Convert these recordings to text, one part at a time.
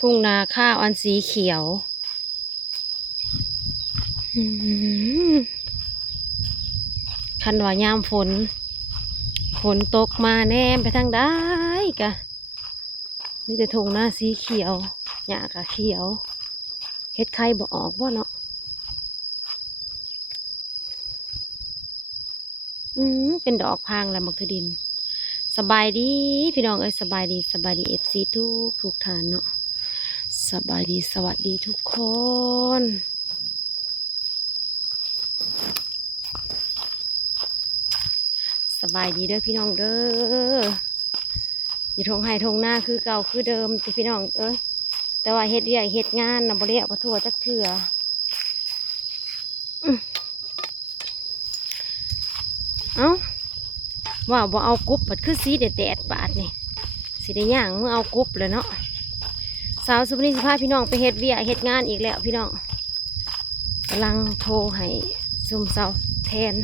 ทุ่งนาข้าวอันสีเขียวคันว่ายามฝนตกมาแนมไปทางใดกะนี่แต่ทุ่งนาสีเขียวหญ้ากะเขียวเฮ็ดไข่บ่ออกบ่เนาะเป็นดอกพางแล้วมักทดินสบายดีพี่น้องเอ้ยสบายดีFC ทุกท่านเนาะสบายดีสวัสดีทุกคนสบายดีเด้อพี่น้องเด้ออยู่ทงไห้ทงหน้าคือเก่าคือเดิมพี่น้องเอ้ยแต่ว่าเฮ็ดเวียกเฮ็ดงานน่ะบ่ได้เอาทั่วจักเทื่อเอ้าว่าบ่เอากรุ๊บบัดคือสีแดดบาดนี่สิได้ย่างเมื่อเอากรุ๊บเลยเนาะสาวสุพรรณสิพาพี่น้องไปเฮ็ดเวียกเฮ็ดงานอีกแล้วพี่น้องกำลังโทรให้ซุ่มเซาแทน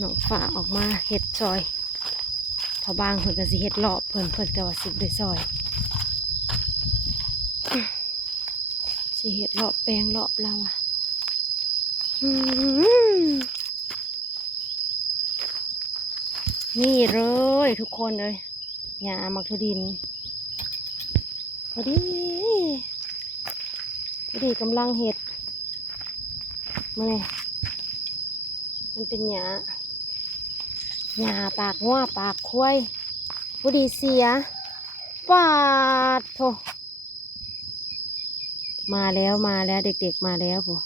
น้องฝ่าออกมาเฮ็ดซอยเขาบางเพิ่นก็สิเฮ็ดรอบเพิ่นก็ว่าสิได้ซอยสิเฮ็ดรอบแปลงรอบเราอ่ะนี่เลยทุกคนเลยหญ้ามักทุดินพอดีกำลังเห็ดมาเลยมันเป็นหญ้าปากงัวปากควายพอดีเสียปาดโถมาแล้วเด็กๆมาแล้วพอ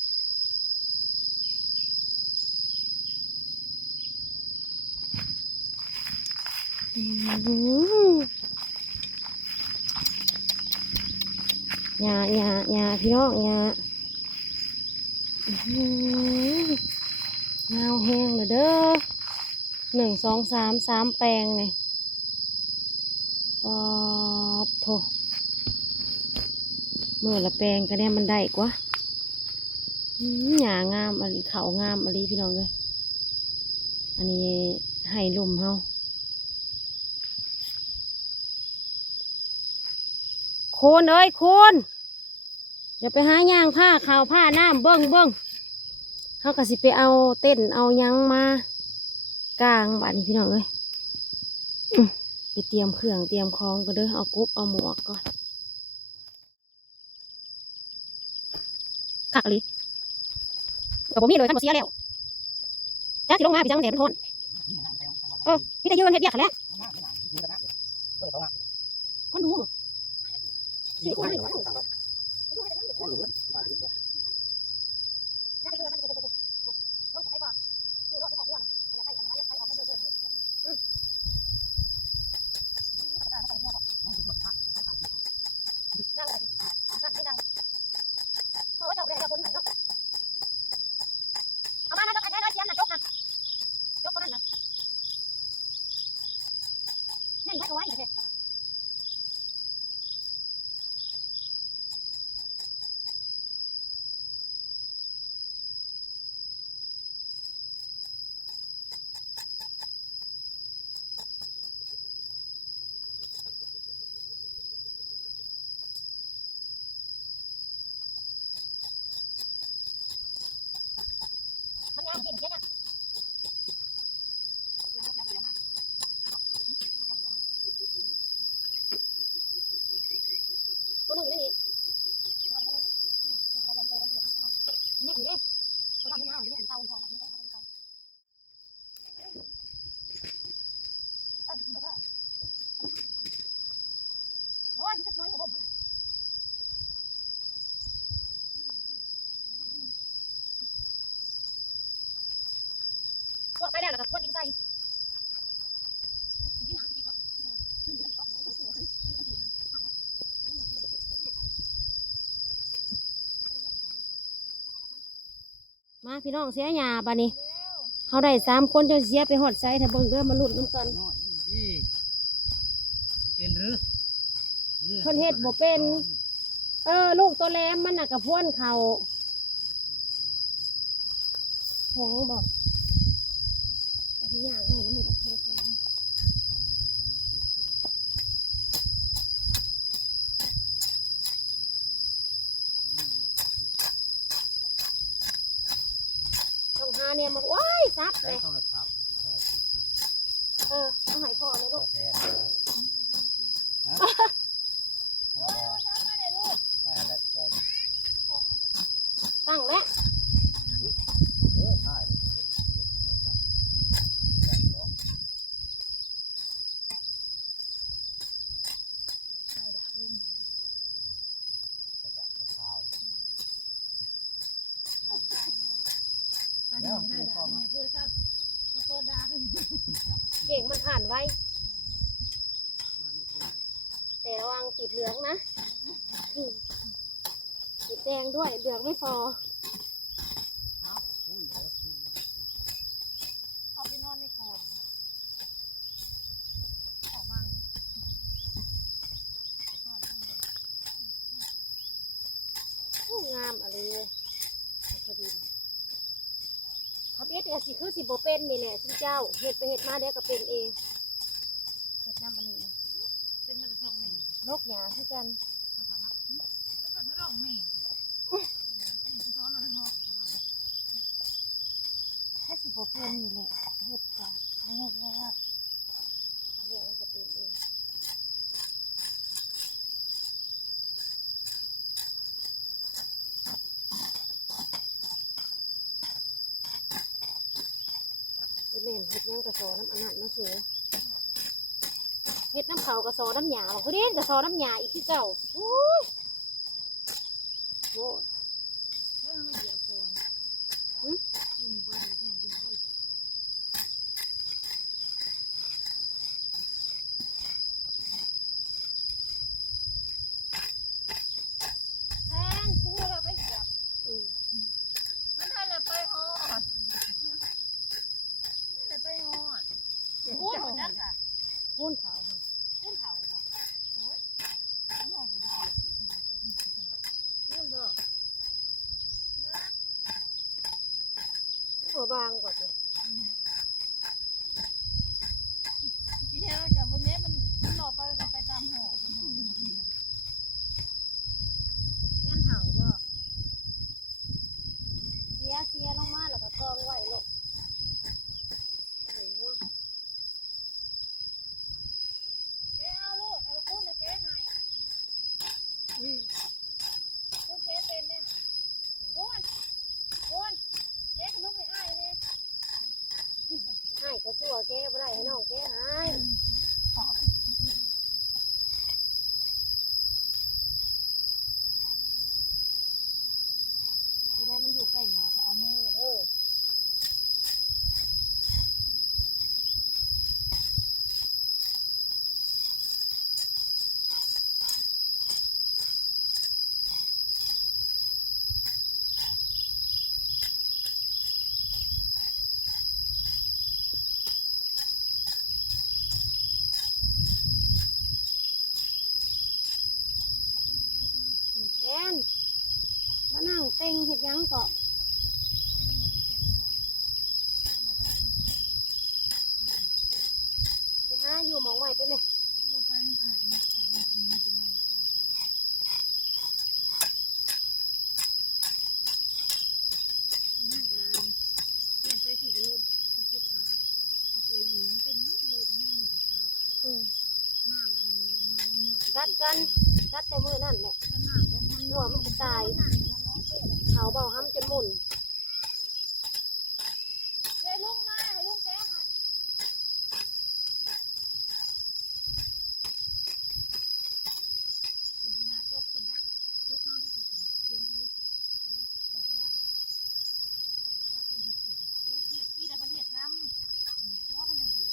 หญ้าพี่น้องหญ้าเงาแห้งเลยเด้อ1 2 3แปลงเนี่ยปอดโถเมื่อละแปลงก็เนี่ยมันได้กว่าหญ้างามอะไรเขางามอะไรพี่น้องเลยอันนี้ให้ลุ่มเฮาโคนเอ้ยโคนอย่าไปหาย่างผ้าขาวผ้าน้ำเบิ้งเขาก็สิไปเอาเต้นเอายังมากลางบ้านนี้พี่น้องเอ้ยไปเตรียมเครื่องเตรียมของก็เด้อเอากุ๊บเอาหมวกก่อนขักเลยกับผมมีเลยขั้นบ่เสียแล้วจ้าสิลงมาพี่จ้ามันแดดมันทนพี่แต่ยืนเฮ็ดเบียกขันแล้วคนดูตัวนึงอยู่ในนี้นี่อยู่ดิตัวนั้นไม่เอาอยู่ในเตาทองโอ้ยมันจะน้อยผมนะพวกไปแล้วแล้วก็พวกดิ้งใส่มาพี่น้องเสียหญ้าบานี้เขาได้3 คนเจ้าเสียไปหอดไซถ้าเบิ่งเด้อมาลุ้นน้ำกันเป็นหรือเพิ่นเฮ็ดบ่เป็นลูกตัวแหลมมันน่ะกระพ้นเขาแข็งบ่แต่ที่ย่างให้แล้วมันจะแข็ง เอาให้พ่อเลยลูก แทนฮะไปหาได้ไป ตั้งแล้ว ใช่แล้วเก่งมันผ่านไวแต่ระวังติดเหลืองนะติดแดงด้วยเหลืองไม่พอ เขาไปนอนในโกนออกมา งามอะไรเลยพอดีทับเอ็ดก็สิคือสิบ่เป็นนี่แหละซึ่งเจ้าเห็ดไปเห็ดมาเดี๋ยวก็เป็นเองเห็ดน้ำอันนี้นะ เป็นมันจะท้องแม่ นกหยาคือกัน ภาษาละเป็นมันจะท้องแม่จะท้องมันจะท้อง แค่สิบ่เป็นนี่แหละเห็ดจ้ะไม่เห็ดไม่ว่าเดี๋ยวมันจะเป็นเองแม่นเห็ดย่างกระสอน้ำอันนั้นมาสูเห็ดน้ำเขากระสอน้ำหยาบอกเขาเด่นกระสอน้ำหยาอีกที่เก่าโอ้ยโว้ย ให้มันมาเหยียบโคนคุณบริเวณไหนคุณก็เหยียบแทนกูเราไปเหยียบมันได้เลยไปหอดได้เลยไปหอดพูดหมดจักอ่ะ พุ่นเผาค่ะ พูดเผาบอกโอ้ยมันหอมบริเวณพูดบอก หัวบางกว่าสิ ทีแท้กับบนนี้มันหลอกไปตามหอเงี้ยเผาบ่ เสียลงมาแล้วก็กองไว้ลูกโอ้โห เก๊เอาลูกเอาลูกคุณเก๊ให้คุณเก๊เป็นเนี่ยคุณเก๊ขนมให้อ้ายเลย ให้กระสัวแก้บ่ได้ให้น้องแก้ให้จะได้มันอยู่ใกล้เงาก็เอามือเด้อแทนมานั่งเต็งเห็ดหยังเกาะไปหาอยู่หมองใหม่ไปไหม ไปน้ำอ้ายมีจะนอนก่อนนั่นกันเปลี่ยนไปถือลมคุณเจ็บขาโอ้ยเป็นยังจะลมแห้มึงกับขาบ่าน้ำมันน้องเนื้อ กัดแต่มือนั่นแหละ ก็หนาวแล้วมัน หัวมันจะตาย หนาวแล้วน้องเป๊ะ เขาเบาห้ำจนหมุน เดี๋ยวลุงมาให้ลุงแก้ให้เป็นที่หาจกคุณนะจกเข้าที่สุดเตรียมให้ว่าแต่ว่าเป็นเห็ดติดลูกที่แต่เป็นเห็ดน้ำแต่ว่าเป็นอย่างหัว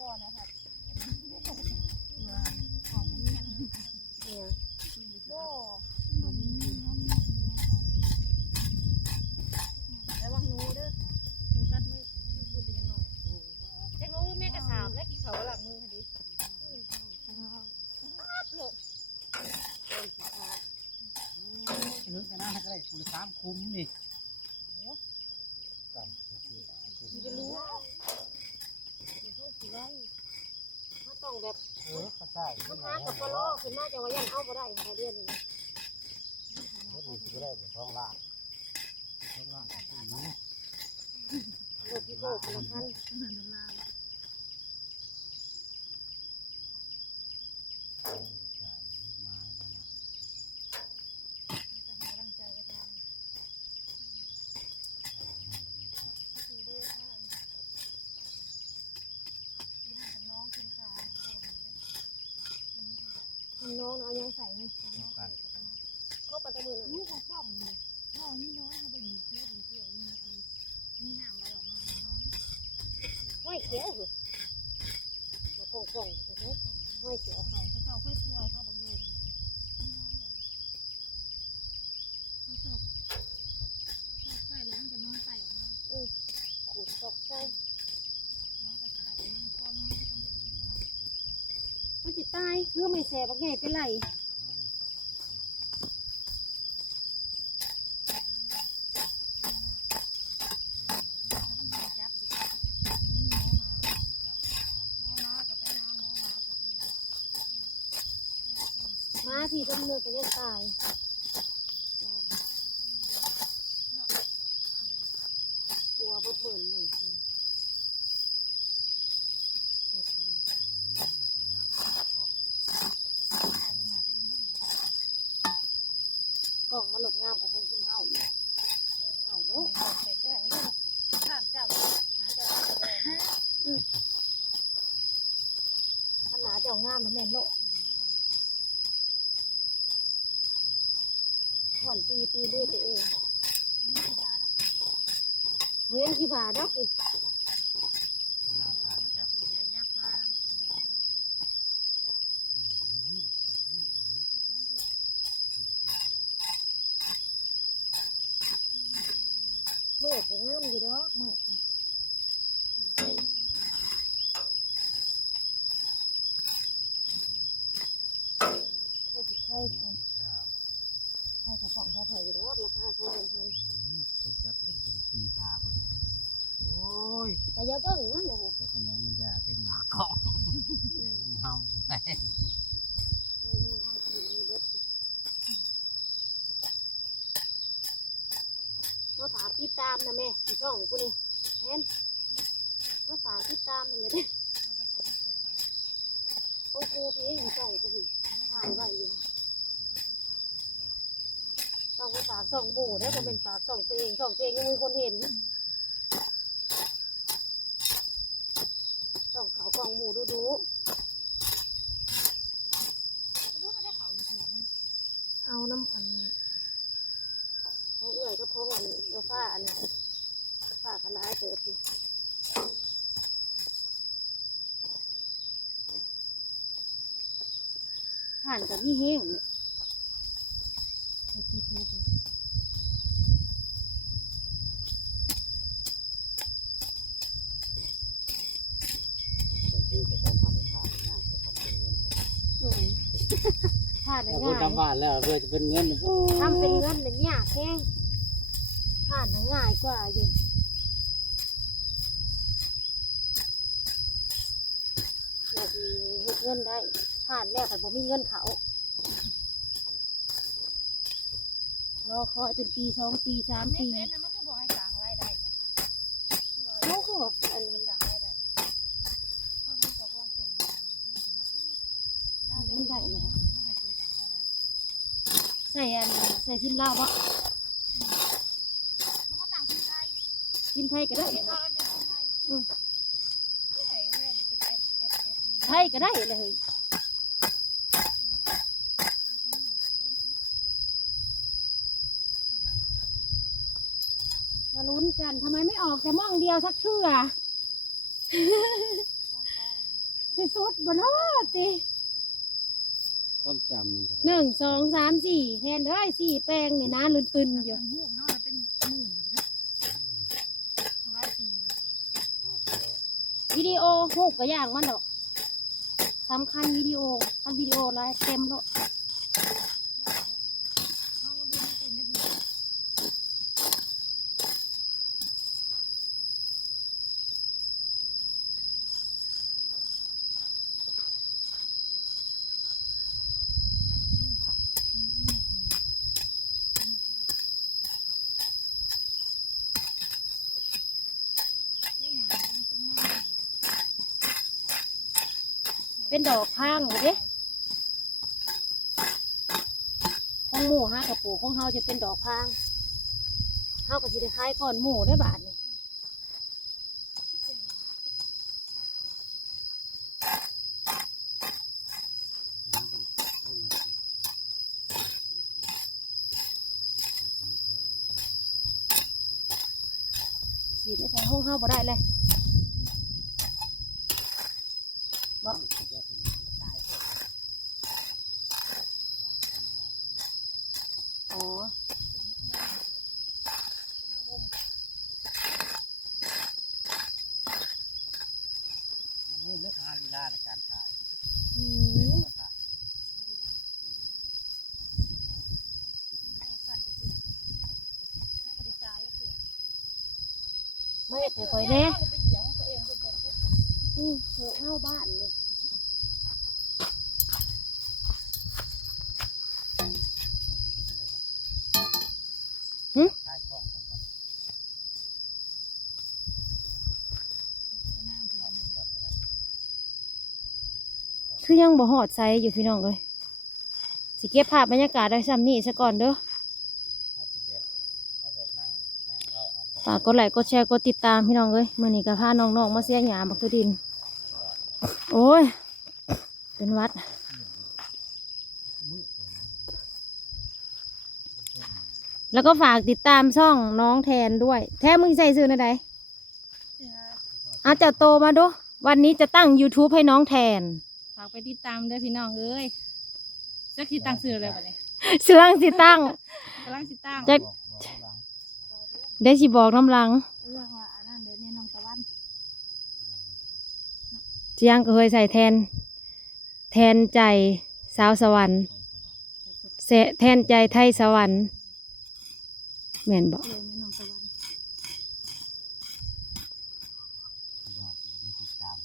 ก่อนนะคะของเมียน เนี่ย โบ้ระวังหนูเด้อหนูกัดมือพูดไปยังน้อยจักหนูแม่กระสามแล้วกินเขาหลังมือค่ะดิลูก ถึงขนาดนั้นก็ได้คุณสามคุ้มนี่กัน มันจะรู้ เขาต้องแบบ เขาใช่ มันหากับปลอขึ้นมาจะว่ายันเอาบ่ได้ค่ะเดือนนี้ รถนี่สิได้ท้องล่างท้องล่าง รถที่โบกละคัน น้องเอายังใส่เลยเข้าไปตะมือน่ะ ลูกของป่องนี่น้องนี่น้อยเขาเป็นเพื่อนเกี่ยวนี่มีน้ำไหลออกมาน้อย ห้อยเขียวเหรอมาโป่งๆไปเลยห้อยเขียวเขา เขาเคยป่วยเขาบอกโยมนี่น้อยเลยเขาสอบใส่แล้วมันจะน้อยใส่ออกมา ขูดตอกใส่ น้อยแต่ใส่มันพอน้อยต้อง มันจะตายคือไม่แสบบักใหญ่เป็นไร มาพี่ต้นเนื้อก็ยังตายกลัวเบิดหมื่นหนึ่งกล่องมาหลดงามของคงชุมเฮาอีกหายโลก เสร็จจะแข่งด้วยข้ามเจ้าหาเจ้าเลย ขนาดเจ้างามแล้วแม่นโลกขอนตีมือตัวเองเว้นขี้ผาดอกสิเมื่อจะงามดีดอกเมื่อใครกันใครกระป๋องชาไผ่ดอกราคา2,000 คนจับเล่นเป็นตีตาเลยโอ้ย แต่อย่าเบิ่งมันเลย แต่คนยังมันยาเต็มหน้าของเฮาแม่ มาฝากติดตามนะแม่อีช่องกูนี่แทนมาฝากติดตามนะแม่เด้อโอ้กูพี่อีช่องกูพี่ถ่ายไว้อยู่ต้องไปฝากช่องหมู่ได้ก็เป็นฝากช่องตัวเองช่องตัวเองยังมีคนเห็นต้องเขากล่องหมู่ดู รู้ไม่ได้เขาอยู่ถึง เอาน้ำอันของเอื่อยก็พองอันตัวฟ้าอันนี้ฟ้าขนาดเติบอยู่ผ่านกับนี่แห้งเนี่ยไปตีทุบเลย คนที่จะต้องทำเป็นผ้าง่ายจะทำเป็นเงิน ผ่านได้ ถ้าคน ง่าย ทำบ้านแล้วเพื่อจะเป็นเงิน ทำเป็นเงินเป็นยากแห้งผ่านได้ง่ายกว่าอยู่เราดีเฮ็ดเงินได้ผ่านแล้วแต่ผมมีเงินเขารอคอยเป็นปี2 ปี3 ปี เฟซนะมันก็บอกให้สั่งรายได้จ้ะ เขาก็บอกอัน สั่งรายได้เขาให้ขอความสูงมามันให้ตัวสั่งรายได้ ใส่อันใส่ซิมลาวบ่ มันเขาต่างที่ไทย ซิมไทยก็ได้ เห็นว่ามันเป็นที่ไทยที่ไหนแม่เนี่ยเป็นF ไทยก็ได้เลยเฮ้ยมาลุ้นกันทำไมไม่ออกแต่ม่องเดียวสักเชื่อ สิสุดบ่เนาะติ ความจำมันเท่าไหร่ หนึ่งสองสามสี่แทนเอ้ย4แปลงนี่นะลืนตึนอยู่ หูกเนาะเป็นหมื่นเลยนะหลายปีเลย วิดีโอฮูกก็อย่างมันดอกสำคัญวิดีโอคันวิดีโอไลฟ์เต็มโลด น้องยังเป็นเป็นยังเป็นเป็นดอกพางเลยเด้ของหมู่ฮะกับปู่ของเฮาจะเป็นดอกพางเฮาก็สิได้ขายก่อนหมู่ได้บาทนี่ ฉีดไม่ใช่ห้องเฮาบ่ได้เลยบ่อ๋อ เลือกหาลีลาในการถ่าย อื เลย ม มาถ่าย ไม่แต่คอยแน่เสือเข้าบ้านเลย ถ่ายกล้องก่อนว่าก่อนก็ได้ คือยังบ่หอดไซอยู่พี่น้องเลยสิเก็บภาพบรรยากาศได้ซ้ำนี่ซะก่อนเด้อ เอาสิเอาแบบนั่งเราเอา ฝากกดไลค์กดแชร์กดติดตามพี่น้องเลยมื้อนี้ก็พาน้องๆมาเสียหยาบักตุดิน โอ้ยเป็นหวัด แล้วก็ฝากติดตามช่องน้องแทนด้วย แท้มึงใส่ซื้อนะใดอาจะโตมาดูวันนี้จะตั้ง YouTube ให้น้องแทน ฝากไปติดตามด้วยพี่น้องเอ้ยจักสิตั้งซื้อเลยบัดนี้ เสื่องสิตั้ง กำลังสิตั้ง จะ บอกหลัง ได้สิบอกน้ำลัง เรื่องว่าอันนั้นเดี๋ยวนี้น้องตะวัน เจียงก็เคยใส่แทน แทนใจสาวสวรรค์แทนใจไทยสวรรค์แม่นบอก เรื่องนี้น้องตะวัน บอกมาติดตาม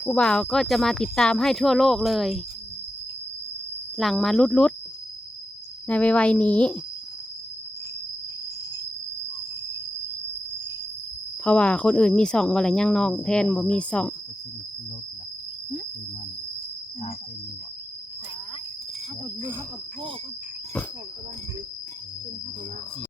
ผู้บ่าวก็จะมาติดตามให้ทั่วโลกเลย หลังมาลุดในวัยนี้ เพราะว่าคนอื่นมีส่องว่าอะไรยังน้องแทนบ่มีส่อง ไปสิ้นรถล่ะคือมันตาเต้นนี่บ่ เขากับดูเขากับพ่อก็ของตะวันดีจนเขาบอกว่า